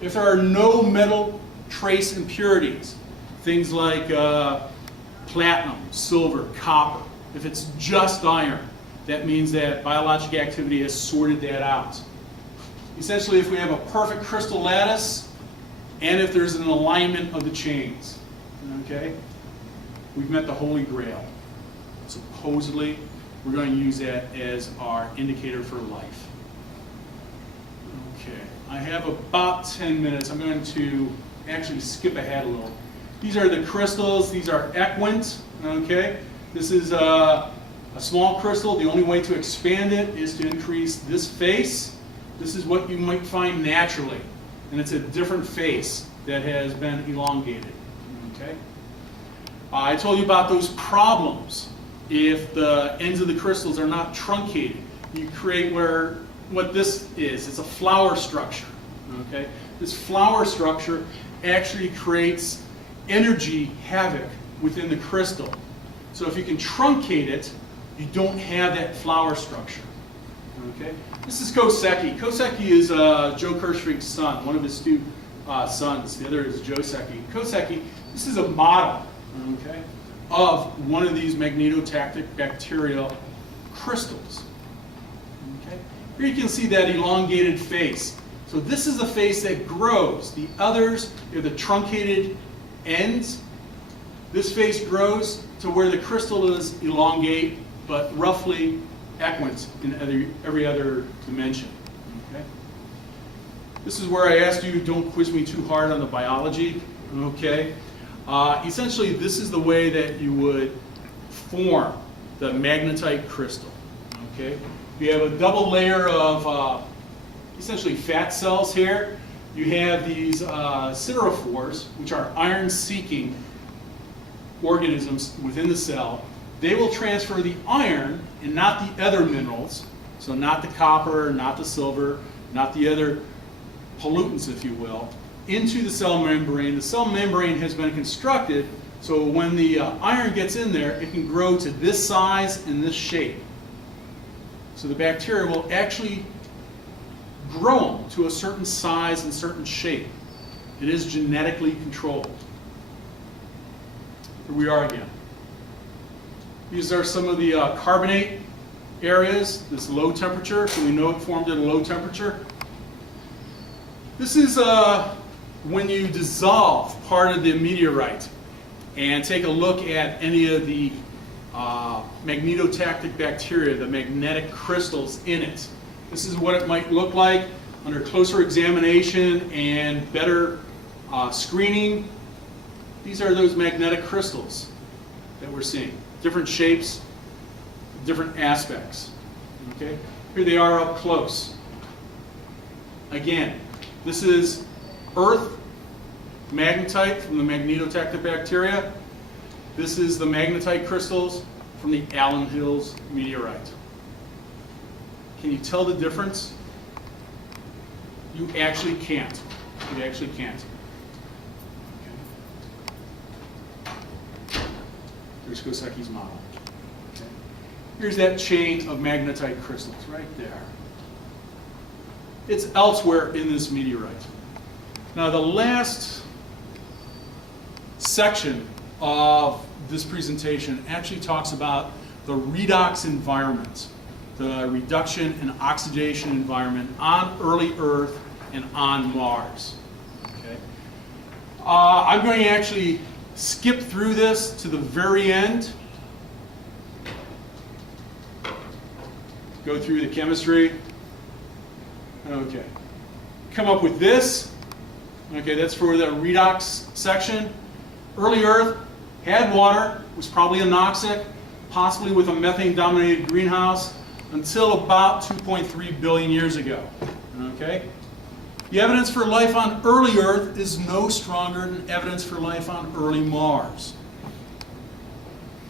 if there are no metal trace impurities, things like platinum, silver, copper. If it's just iron, that means that biologic activity has sorted that out. Essentially, if we have a perfect crystal lattice, and if there's an alignment of the chains, okay, we've met the Holy Grail. Supposedly, we're going to use that as our indicator for life. Okay, I have about 10 minutes. I'm going to actually skip ahead a little. These are the crystals. These are equant. Okay, this is a small crystal. The only way to expand it is to increase this face. This is what you might find naturally, and it's a different face that has been elongated. Okay, I told you about those problems. If the ends of the crystals are not truncated, you create what this is. It's a flower structure. Okay, this flower structure actually creates energy havoc within the crystal. So if you can truncate it, you don't have that flower structure. Okay? This is Koseki. Koseki is Joe Kirschvink's son, one of his 2 sons. The other is Joseki. Koseki, this is a model, okay, of one of these magnetotactic bacterial crystals. Okay? Here you can see that elongated face. So this is the face that grows. The others are the truncated ends. This face grows to where the crystal is elongate, but roughly equant in every other dimension. Okay? This is where I asked you, don't quiz me too hard on the biology. Okay? Essentially, this is the way that you would form the magnetite crystal. Okay? You have a double layer of essentially fat cells here. You have these siderophores, which are iron-seeking organisms within the cell. They will transfer the iron and not the other minerals, so not the copper, not the silver, not the other pollutants, if you will, into the cell membrane. The cell membrane has been constructed so when the iron gets in there, it can grow to this size and this shape. So the bacteria will actually grow to a certain size and certain shape. It is genetically controlled. Here we are again. These are some of the carbonate areas, this low temperature, so we know it formed at a low temperature. This is when you dissolve part of the meteorite and take a look at any of the magnetotactic bacteria, the magnetic crystals in it. This is what it might look like under closer examination and better screening. These are those magnetic crystals that we're seeing. Different shapes, different aspects. Okay? Here they are up close. Again, this is Earth magnetite from the magnetotactic bacteria. This is the magnetite crystals from the Allen Hills meteorite. Can you tell the difference? You actually can't. You actually can't. There's Koseki's model. Okay. Here's that chain of magnetite crystals right there. It's elsewhere in this meteorite. Now the last section of this presentation actually talks about the redox environment, the reduction and oxidation environment on early Earth and on Mars. Okay. I'm going to actually skip through this to the very end, go through the chemistry. Okay. Come up with this. Okay, that's for the redox section. Early Earth had water, was probably anoxic, possibly with a methane-dominated greenhouse, until about 2.3 billion years ago. Okay? The evidence for life on early Earth is no stronger than evidence for life on early Mars.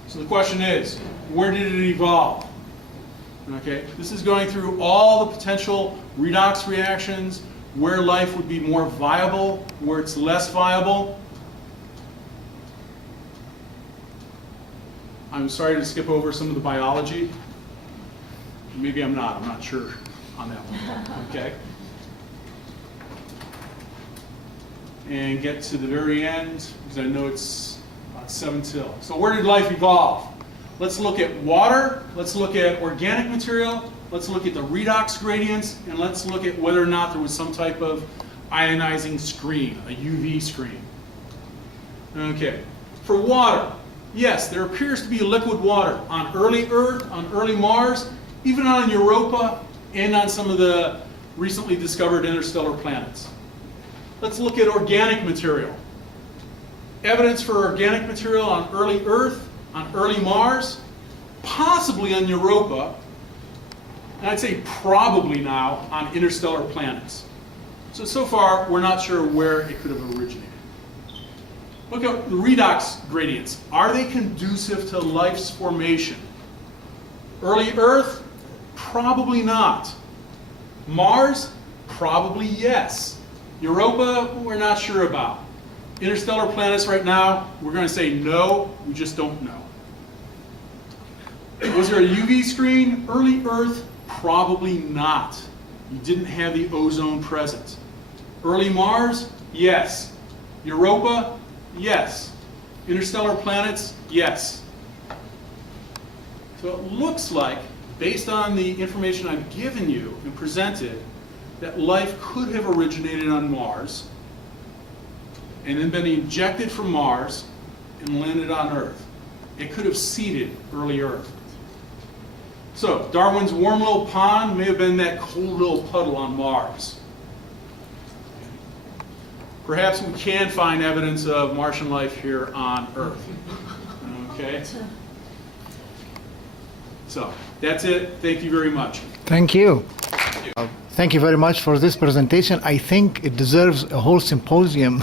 So the question is, where did it evolve? Okay, this is going through all the potential redox reactions, where life would be more viable, where it's less viable. I'm sorry to skip over some of the biology. Maybe I'm not sure on that one. Okay. And get to the very end, because I know it's about 7 till. So where did life evolve? Let's look at water, let's look at organic material, let's look at the redox gradients, and let's look at whether or not there was some type of ionizing screen, a UV screen. Okay, for water, yes, there appears to be liquid water on early Earth, on early Mars, even on Europa, and on some of the recently discovered interstellar planets. Let's look at organic material. Evidence for organic material on early Earth, on early Mars, possibly on Europa, and I'd say probably now on interstellar planets. So far, we're not sure where it could have originated. Look at the redox gradients. Are they conducive to life's formation? Early Earth? Probably not. Mars? Probably yes. Europa? We're not sure about. Interstellar planets right now, we're going to say no, we just don't know. Was there a UV screen? Early Earth? Probably not. You didn't have the ozone present. Early Mars? Yes. Europa? Yes. Interstellar planets? Yes. So it looks like, based on the information I've given you and presented, that life could have originated on Mars and then been ejected from Mars and landed on Earth. It could have seeded early Earth. So Darwin's warm little pond may have been that cold little puddle on Mars. Perhaps we can find evidence of Martian life here on Earth. Okay? So that's it. Thank you very much. Thank you. Thank you very much for this presentation. I think it deserves a whole symposium.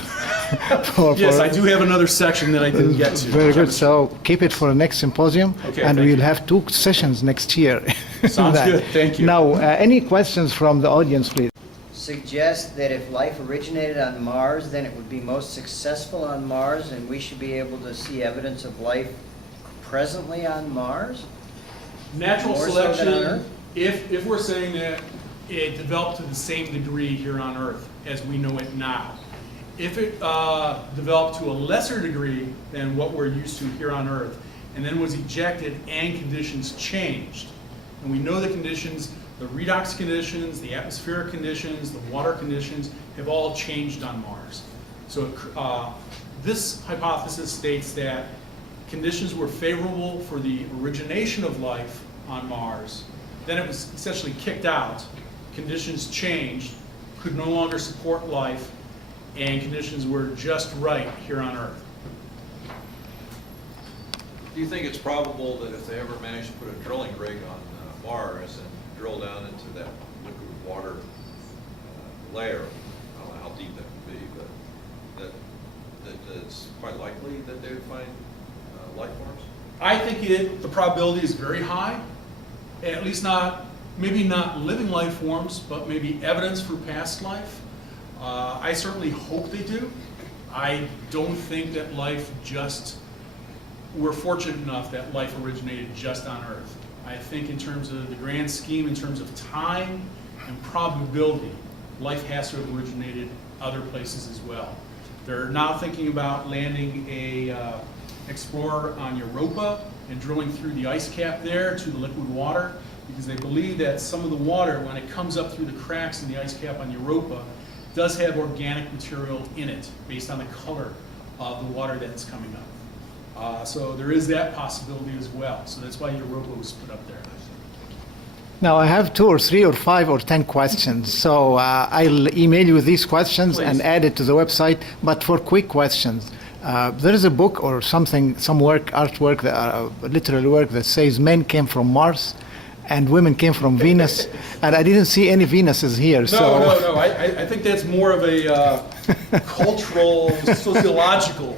Yes, I do have another section that I didn't get to. Very good. So keep it for the next symposium, Okay, and thank we'll you. have 2 sessions next year. Sounds That. good. Thank you. Now, any questions from the audience, please? Suggest that if life originated on Mars, then it would be most successful on Mars, and we should be able to see evidence of life presently on Mars? Natural More so than on selection, Earth? if we're saying that it developed to the same degree here on Earth as we know it now, If it developed to a lesser degree than what we're used to here on Earth, and then was ejected and conditions changed, and we know the conditions, the redox conditions, the atmospheric conditions, the water conditions have all changed on Mars. So this hypothesis states that conditions were favorable for the origination of life on Mars. Then it was essentially kicked out. Conditions changed, could no longer support life, and conditions were just right here on Earth. Do you think it's probable that if they ever manage to put a drilling rig on Mars and drill down into that liquid water layer, I don't know how deep that would be, but that it's quite likely that they would find life forms? I think the probability is very high, at least not, maybe not living life forms, but maybe evidence for past life. I certainly hope they do. I don't think that we're fortunate enough that life originated just on Earth. I think in terms of the grand scheme, in terms of time and probability, life has to have originated other places as well. They're now thinking about landing a explorer on Europa and drilling through the ice cap there to the liquid water, because they believe that some of the water, when it comes up through the cracks in the ice cap on Europa, does have organic material in it based on the color of the water that's coming up. So there is that possibility as well. So that's why Europa was put up there. Now, I have 2 or 3 or 5 or 10 questions. So I'll email you these questions and Please. add it to the website. But for quick questions, there is a book or something, some work, artwork, literary work that says men came from Mars and women came from Venus. And I didn't see any Venuses here. No. I think that's more of a cultural, sociological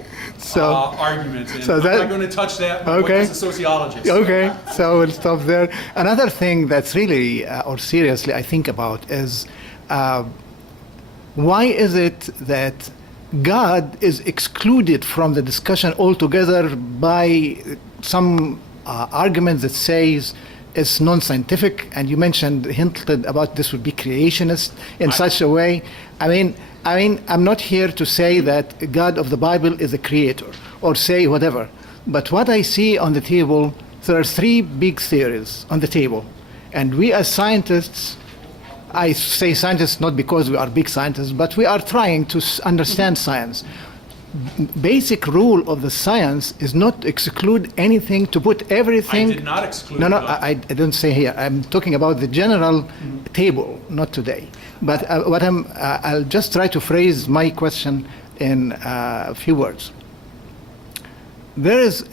argument. And so I'm that- not going to touch that Okay. as a sociologist. Okay, so we'll stop there. Another thing that's really, or seriously, I think about is why is it that God is excluded from the discussion altogether by some argument that says it's non-scientific, and you hinted about this would be creationist in such a way. I mean, I'm not here to say that God of the Bible is a creator or say whatever, but what I see on the table, there are 3 big theories on the table, and we as scientists, I say scientists not because we are big scientists, but we are trying to understand science. Basic rule of the science is not to exclude anything, to put everything. I did not exclude No, God. I don't say here. I'm talking about the general table, not today. But I'll just try to phrase my question in a few words. There is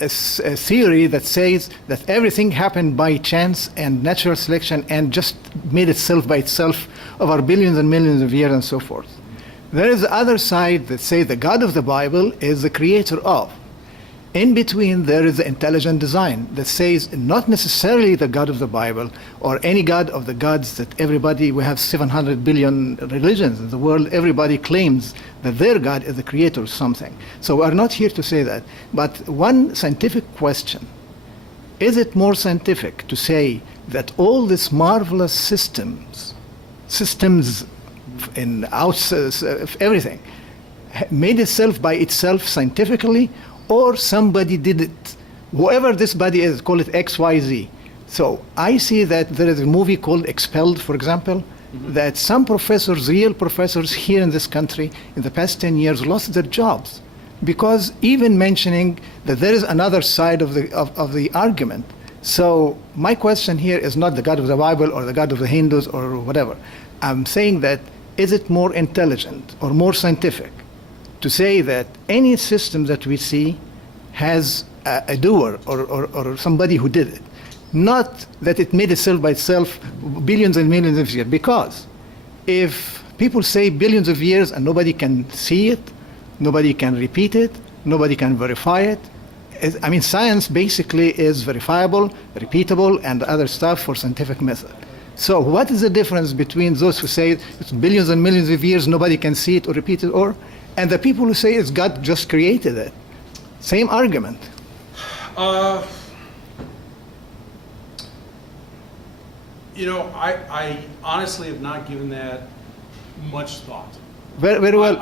a theory that says that everything happened by chance and natural selection and just made itself by itself over billions and millions of years and so forth. There is the other side that says the God of the Bible is the creator of. In between, there is the intelligent design that says not necessarily the God of the Bible or any God of the gods that we have 700 billion religions in the world, everybody claims that their God is the creator of something. So we're not here to say that. But one scientific question, is it more scientific to say that all these marvelous systems in everything, made itself by itself scientifically, or somebody did it? Whoever this body is, call it XYZ. So I see that there is a movie called Expelled, for example, that some professors, real professors here in this country, in the past 10 years, lost their jobs because even mentioning that there is another side of the argument. So my question here is not the God of the Bible or the God of the Hindus or whatever. I'm saying that is it more intelligent or more scientific to say that any system that we see has a doer or somebody who did it, not that it made itself by itself billions and millions of years? Because if people say billions of years and nobody can see it, nobody can repeat it, nobody can verify it, I mean, science basically is verifiable, repeatable, and other stuff for scientific method. So what is the difference between those who say it's billions and millions of years, nobody can see it or repeat it, and the people who say it's God just created it? Same argument. I honestly have not given that much thought. Very well.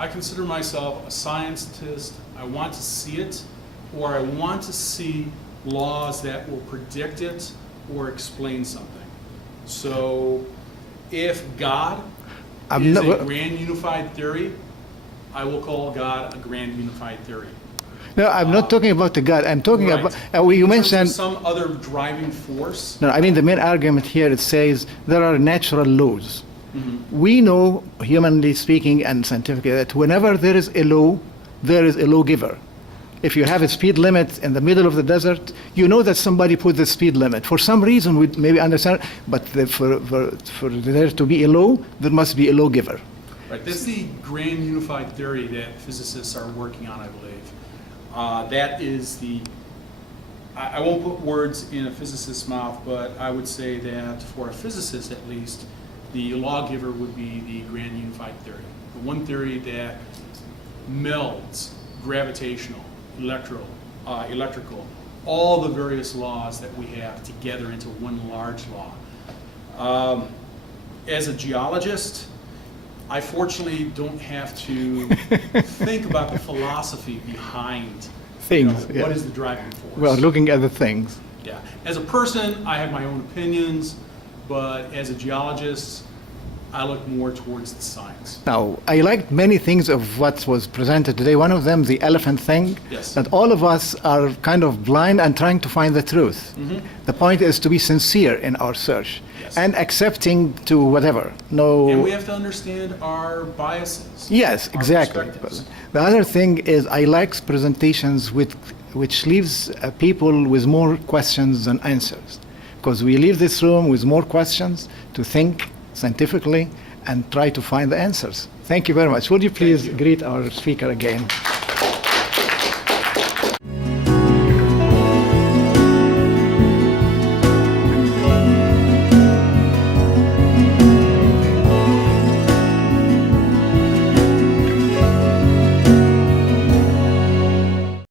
I consider myself a scientist. I want to see it, or I want to see laws that will predict it or explain something. So if God I'm is not- a grand unified theory, I will call God a grand unified theory. No, I'm not talking about the God. I'm talking Right. about, In you terms of mentioned, some other driving force. no, I mean, the main argument here, it says there are natural laws. Mm-hmm. We know, humanly speaking and scientifically, that whenever there is a law, there is a lawgiver. If you have a speed limit in the middle of the desert, you know that somebody put the speed limit. For some reason, we maybe understand, but for there to be a law, there must be a lawgiver. Right, that's the grand unified theory that physicists are working on, I believe. That is the, I won't put words in a physicist's mouth, but I would say that for a physicist at least, the lawgiver would be the grand unified theory. The one theory that melds gravitational, electrical, all the various laws that we have together into one large law. As a geologist, I fortunately don't have to think about the philosophy behind Things, yeah. what is the driving force. Well, looking at the things. Yeah. As a person, I have my own opinions, but as a geologist, I look more towards the science. Now, I liked many things of what was presented today. One of them, the elephant thing, Yes. that all of us are kind of blind and trying to find the truth. Mhm. The point is to be sincere in our search Yes. and accepting to whatever. No. And we have to understand our biases. Yes, our exactly. perspectives. The other thing is I like presentations which leaves people with more questions than answers, because we leave this room with more questions to think scientifically and try to find the answers. Thank you very much. Would you please greet our speaker again?